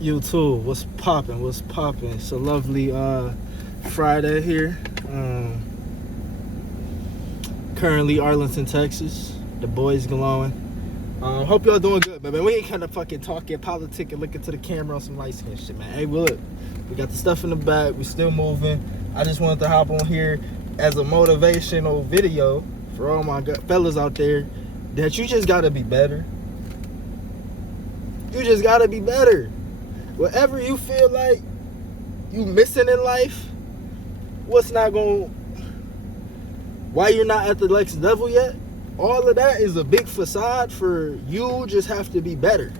YouTube, what's poppin'? What's poppin'? It's a lovely Friday here. Currently Arlington, Texas. The boys glowing. Hope y'all doing good, man. We ain't kind of fucking talking politics and looking to the camera on some light skin shit, man. Hey, look, we got the stuff in the back. We still moving. I just wanted to hop on here as a motivational video for all my fellas out there that you just gotta be better. You just gotta be better. Whatever you feel like you missing in life, why you're not at the next level yet, all of that is a big facade for you just have to be better.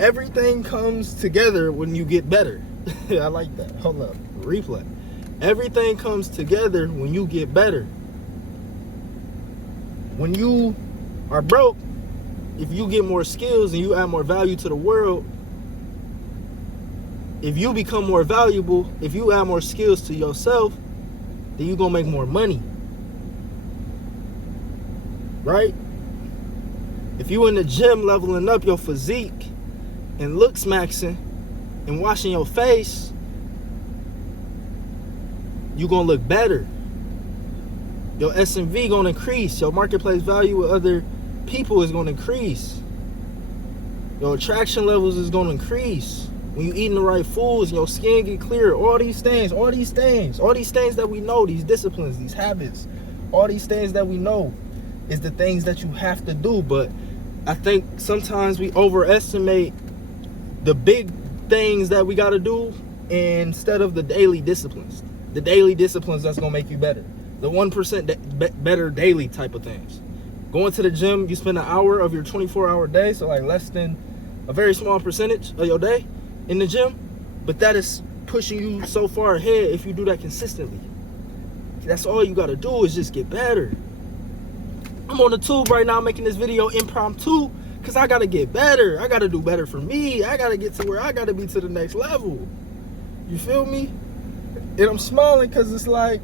Everything comes together when you get better. I like that. Hold up. Replay. Everything comes together when you get better. When you are broke, if you get more skills and you add more value to the world, if you become more valuable, if you add more skills to yourself, then you're going to make more money. Right? If you in the gym leveling up your physique and looks maxing and washing your face, you're going to look better. Your SMV going to increase. Your marketplace value with other people is going to increase. Your attraction levels is going to increase. When you eating the right foods, your skin get clear. All these things that we know, these disciplines, these habits, all these things that we know is the things that you have to do. But I think sometimes we overestimate the big things that we got to do instead of the daily disciplines. The daily disciplines that's going to make you better. The 1% better daily type of things. Going to the gym, you spend an hour of your 24-hour day, so like less than a very small percentage of your day in the gym, but that is pushing you so far ahead if you do that consistently. That's all you got to do is just get better. I'm on the tube right now making this video impromptu because I got to get better. I got to do better for me. I got to get to where I got to be to the next level. You feel me? And I'm smiling because it's like,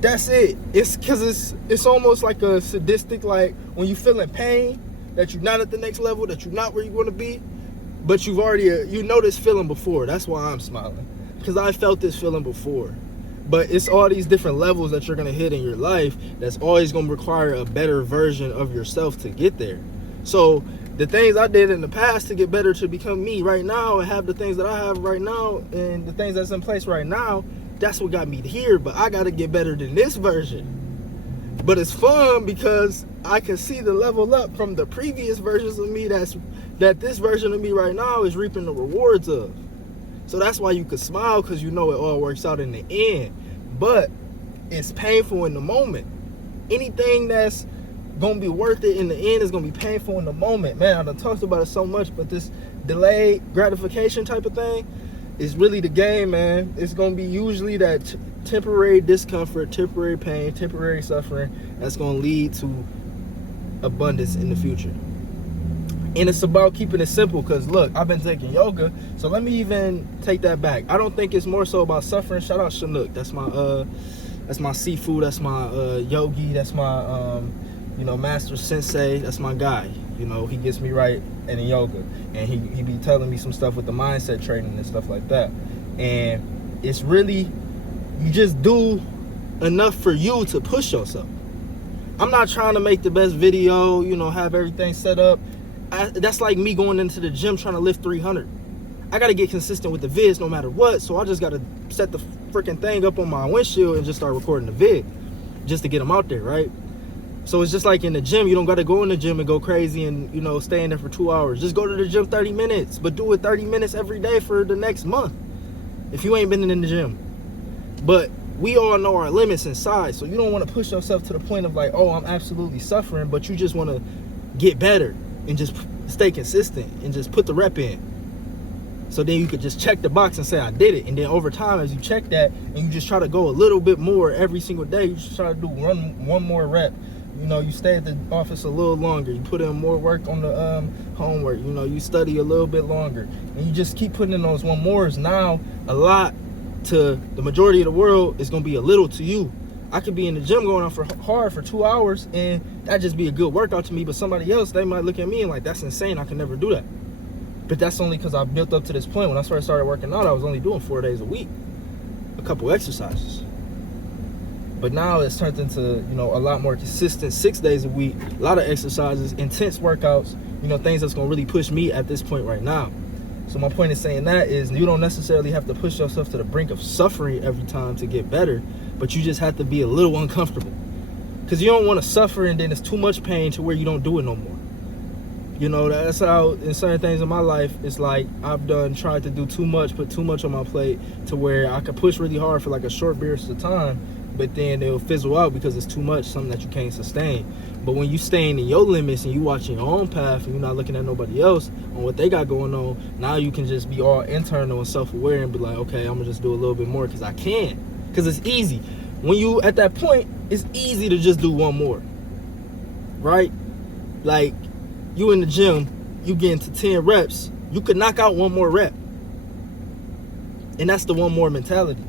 that's it. It's because it's almost like a sadistic, like when you feeling pain, that you're not at the next level, that you're not where you want to be, but you've already, you know this feeling before. That's why I'm smiling, because I felt this feeling before. But it's all these different levels that you're going to hit in your life that's always going to require a better version of yourself to get there. So the things I did in the past to get better to become me right now and have the things that I have right now and the things that's in place right now, that's what got me here. But I got to get better than this version. But it's fun because I can see the level up from the previous versions of me that this version of me right now is reaping the rewards of. So that's why you could smile, because you know it all works out in the end. But it's painful in the moment. Anything that's going to be worth it in the end is going to be painful in the moment. Man, I done talked about it so much, but this delayed gratification type of thing is really the game, man. It's going to be usually that temporary discomfort, temporary pain, temporary suffering that's going to lead to abundance in the future. And it's about keeping it simple, because look, I've been taking yoga, so let me even take that back. I don't think it's more so about suffering. Shout out Chinook. That's my seafood, that's my yogi, that's my master sensei, that's my guy. You know, he gets me right in yoga, and he be telling me some stuff with the mindset training and stuff like that. And it's really, you just do enough for you to push yourself. I'm not trying to make the best video, have everything set up. That's like me going into the gym trying to lift 300. I got to get consistent with the vids no matter what, so I just got to set the freaking thing up on my windshield and just start recording the vid just to get them out there, right? So it's just like in the gym. You don't got to go in the gym and go crazy and, stay in there for 2 hours. Just go to the gym 30 minutes, but do it 30 minutes every day for the next month if you ain't been in the gym. But we all know our limits inside, so you don't want to push yourself to the point of like, oh, I'm absolutely suffering, but you just want to get better and just stay consistent and just put the rep in. So then you could just check the box and say, I did it. And then over time, as you check that and you just try to go a little bit more every single day, you just try to do one more rep. You stay at the office a little longer. You put in more work on the homework. You study a little bit longer. And you just keep putting in those one mores. Now, a lot to the majority of the world is going to be a little to you. I could be in the gym going on hard for 2 hours, and that just be a good workout to me. But somebody else, they might look at me and like, that's insane. I can never do that. But that's only because I built up to this point. When I first started working out, I was only doing 4 days a week, a couple exercises. But now it's turned into, you know, a lot more consistent, 6 days a week, a lot of exercises, intense workouts, you know, things that's gonna really push me at this point right now. So my point in saying that is you don't necessarily have to push yourself to the brink of suffering every time to get better, but you just have to be a little uncomfortable. Because you don't want to suffer and then it's too much pain to where you don't do it no more. You know, that's how in certain things in my life, it's like I've tried to do too much, put too much on my plate to where I could push really hard for like a short burst of time, but then it'll fizzle out because it's too much, something that you can't sustain. But when you staying in your limits and you watching your own path and you're not looking at nobody else on what they got going on, now you can just be all internal and self-aware and be like, okay, I'm gonna just do a little bit more because I can. Because it's easy. When you at that point, it's easy to just do one more. Right? Like, you in the gym, you get into 10 reps, you could knock out one more rep. And that's the one more mentality.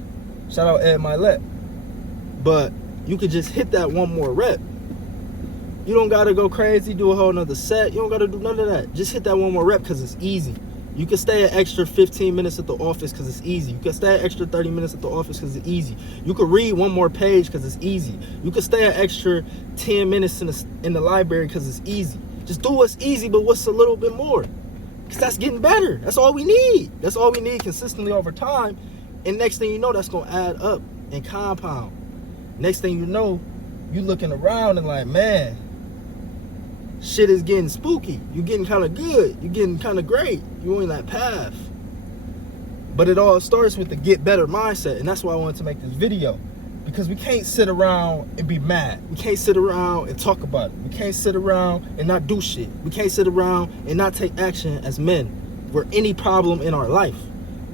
Shout out Ed Milet. But you could just hit that one more rep. You don't gotta go crazy, do a whole nother set. You don't gotta do none of that. Just hit that one more rep because it's easy. You can stay an extra 15 minutes at the office because it's easy. You can stay an extra 30 minutes at the office because it's easy. You could read one more page because it's easy. You could stay an extra 10 minutes in the library because it's easy. Just do what's easy, but what's a little bit more. Because that's getting better. That's all we need. That's all we need consistently over time. And next thing you know, that's going to add up and compound. Next thing you know, you looking around and like, man, shit is getting spooky. You getting kind of good. You getting kind of great. You in that path. But it all starts with the get better mindset. And that's why I wanted to make this video. Because we can't sit around and be mad. We can't sit around and talk about it. We can't sit around and not do shit. We can't sit around and not take action as men for any problem in our life.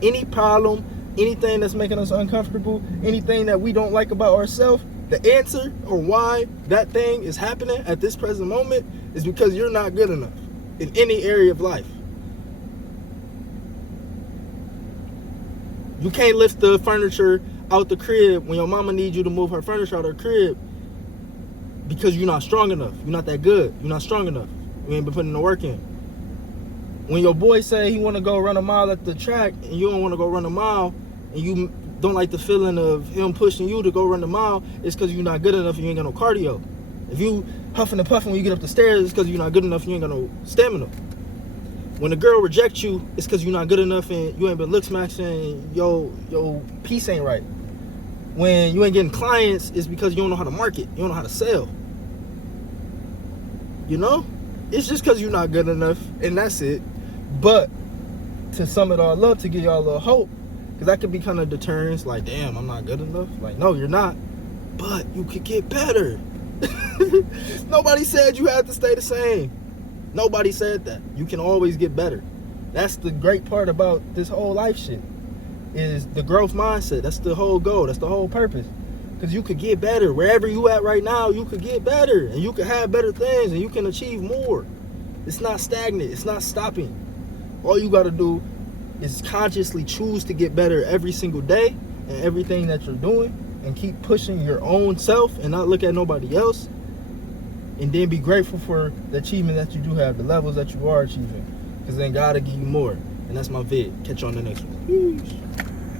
Any problem, anything that's making us uncomfortable, anything that we don't like about ourselves, the answer on why that thing is happening at this present moment is because you're not good enough in any area of life. You can't lift the furniture out the crib when your mama needs you to move her furniture out of her crib because you're not strong enough. You're not that good. You're not strong enough. You ain't been putting the work in. When your boy say he want to go run a mile at the track and you don't want to go run a mile and you don't like the feeling of him pushing you to go run the mile, it's because you're not good enough and you ain't got no cardio. If you huffing and puffing when you get up the stairs, it's because you're not good enough and you ain't got no stamina. When a girl rejects you, it's because you're not good enough and you ain't been look smashing and your piece ain't right. When you ain't getting clients, it's because you don't know how to market. You don't know how to sell. You know? It's just because you're not good enough, and that's it. But to sum it all up, to give y'all a little hope, because that could be kind of deterrent, like, damn, I'm not good enough. Like, no, you're not. But you could get better. Nobody said you had to stay the same. Nobody said that. You can always get better. That's the great part about this whole life shit, is the growth mindset. That's the whole goal. That's the whole purpose. Because you could get better. Wherever you at right now, you could get better. And you can have better things. And you can achieve more. It's not stagnant. It's not stopping. All you got to do is consciously choose to get better every single day and everything that you're doing. And keep pushing your own self and not look at nobody else. And then be grateful for the achievement that you do have, the levels that you are achieving. Because then God will give you more. And that's my vid. Catch you on the next one. Peace.